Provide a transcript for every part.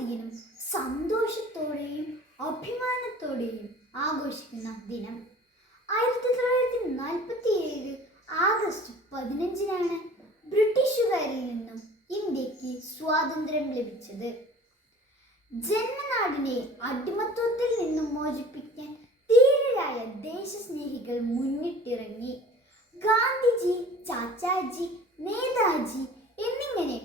ദിനം സന്തോഷത്തോടെയും അഭിമാനത്തോടെയും ആഘോഷിക്കുന്ന ദിനം. ആയിരത്തി തൊള്ളായിരത്തി നാൽപ്പത്തി ഏഴ് ആഗസ്റ്റ് പതിനഞ്ചിനാണ് ബ്രിട്ടീഷുകാരിൽ നിന്നും ഇന്ത്യയ്ക്ക് സ്വാതന്ത്ര്യം ലഭിച്ചത്. ജന്മനാടിനെ അടിമത്വത്തിൽ നിന്നും മോചിപ്പിക്കാൻ ധീരരായ ദേശസ്നേഹികൾ മുന്നിട്ടിറങ്ങി. ഗാന്ധിജി ചാച്ചാജി നേതാജി എന്നിങ്ങനെ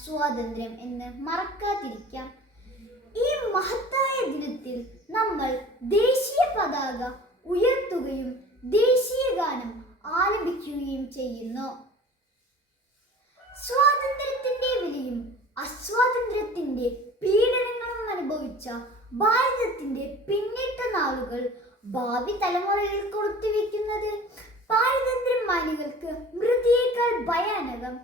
സ്വാതന്ത്ര്യം എന്ന് മറക്കാതിരിക്കാം. ഈ മഹത്തായ ദിനത്തിൽ നമ്മൾ ദേശീയ പതാക ഉയർത്തുകയും ദേശീയ ഗാനം ആലപിക്കുകയും ചെയ്യുന്നു. സ്വാതന്ത്ര്യത്തിന്റെ വിലയും അസ്വാതന്ത്ര്യത്തിന്റെ പീഡനങ്ങളും അനുഭവിച്ച ഭാരതത്തിന്റെ പിന്നിട്ട നാളുകൾ ഭാവി തലമുറയിൽ കൊടുത്തുവെക്കുന്നത് പാരതന്ത്ര്യമാനികൾക്ക് മൃതിയേക്കാൾ ഭയാനകം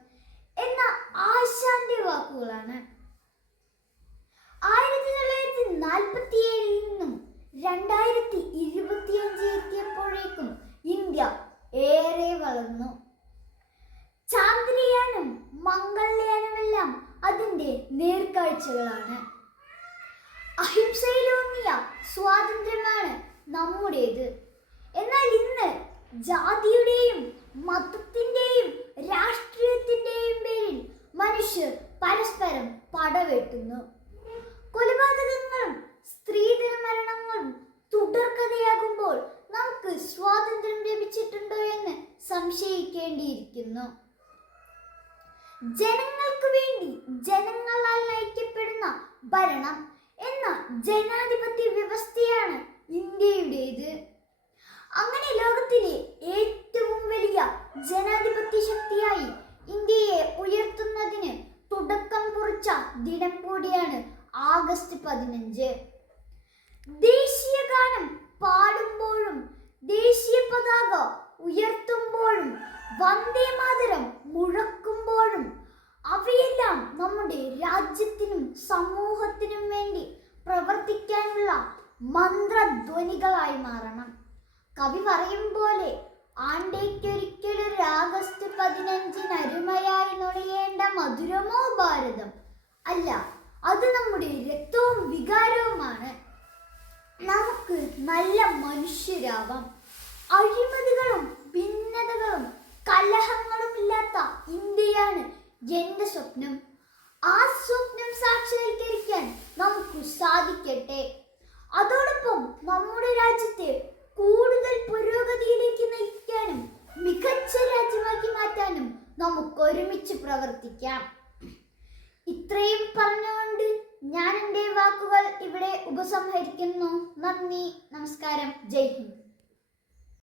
ആശാന്റെ വാക്കുകളാണ് ആയിരത്തി തൊള്ളായിരത്തി നാൽപ്പത്തി ഏഴിൽ നിന്നും രണ്ടായിരത്തി ഇരുപത്തിയഞ്ച് എത്തിയപ്പോഴേക്കും ഇന്ത്യ ഏറെ വളർന്നു. ചാന്ദ്രയാനും മംഗൾയാനുമെല്ലാം അതിന്റെ നേർക്കാഴ്ചകളാണ്. അഹിംസയിലൂന്നിയ സ്വാതന്ത്ര്യമാണ് നമ്മുടേത്. എന്നാൽ ഇന്ന് ജാതിയുടെയും മതത്തിന്റെയും രാഷ്ട്രീയത്തിന്റെയും പേരിൽ മനുഷ്യർ പരസ്പരം പടവെട്ടുന്നു. കൊലപാതകങ്ങളും സ്ത്രീധന മരണങ്ങളും തുടർക്കഥയാകുമ്പോൾ നമുക്ക് സ്വാതന്ത്ര്യം ലഭിച്ചിട്ടുണ്ടോ എന്ന് സംശയിക്കേണ്ടിയിരിക്കുന്നു. ജനങ്ങൾക്ക് വേണ്ടി ജനങ്ങളാൽ നയിക്കപ്പെടുന്ന ഭരണം എന്ന ജനാധിപത്യ വ്യവസ്ഥയാണ് ഇന്ത്യയുടേത്. ദിനം കൂടിയാണ് ആഗസ്റ്റ് പതിനഞ്ച്. ദേശീയ ഗാനം പാടുമ്പോഴും ദേശീയ പതാക ഉയർത്തുമ്പോഴും വന്ദേ മാതരം മുഴക്കുമ്പോഴും അവയെല്ലാം നമ്മുടെ രാജ്യത്തിനും സമൂഹത്തിനും വേണ്ടി പ്രവർത്തിക്കാനുള്ള മന്ത്രധ്വനികളായി മാറണം. കവി പറയും പോലെ ആണ്ടേക്കൊരിക്കലൊരു ആഗസ്റ്റ് പതിനഞ്ചിന് അരുമയായി നൊഴിയേണ്ട മധുരമോ ഭാരതം. അല്ല അത് നമ്മുടെ രക്തവും വികാരവുമാണ്. നമുക്ക് നല്ല മനുഷ്യരാവാം. അഴിമതികളും ഭിന്നതകളും കലഹങ്ങളും ഇല്ലാത്ത ഇന്ത്യയാണ് എന്റെ സ്വപ്നം. ആ സ്വപ്നം സാക്ഷാത്കരിക്കാൻ നമുക്ക് സാധിക്കട്ടെ. അതോടൊപ്പം നമ്മുടെ രാജ്യത്തെ കൂടുതൽ പുരോഗതിയിലേക്ക് നയിക്കാനും മികച്ച രാജ്യമാക്കി മാറ്റാനും നമുക്ക് ഒരുമിച്ച് പ്രവർത്തിക്കാം. ഇത്രയും പറഞ്ഞുകൊണ്ട് ഞാൻ എന്റെ വാക്കുകൾ ഇവിടെ ഉപസംഹരിക്കുന്നു. നന്ദി നമസ്കാരം. ജയ് ഹിന്ദ്.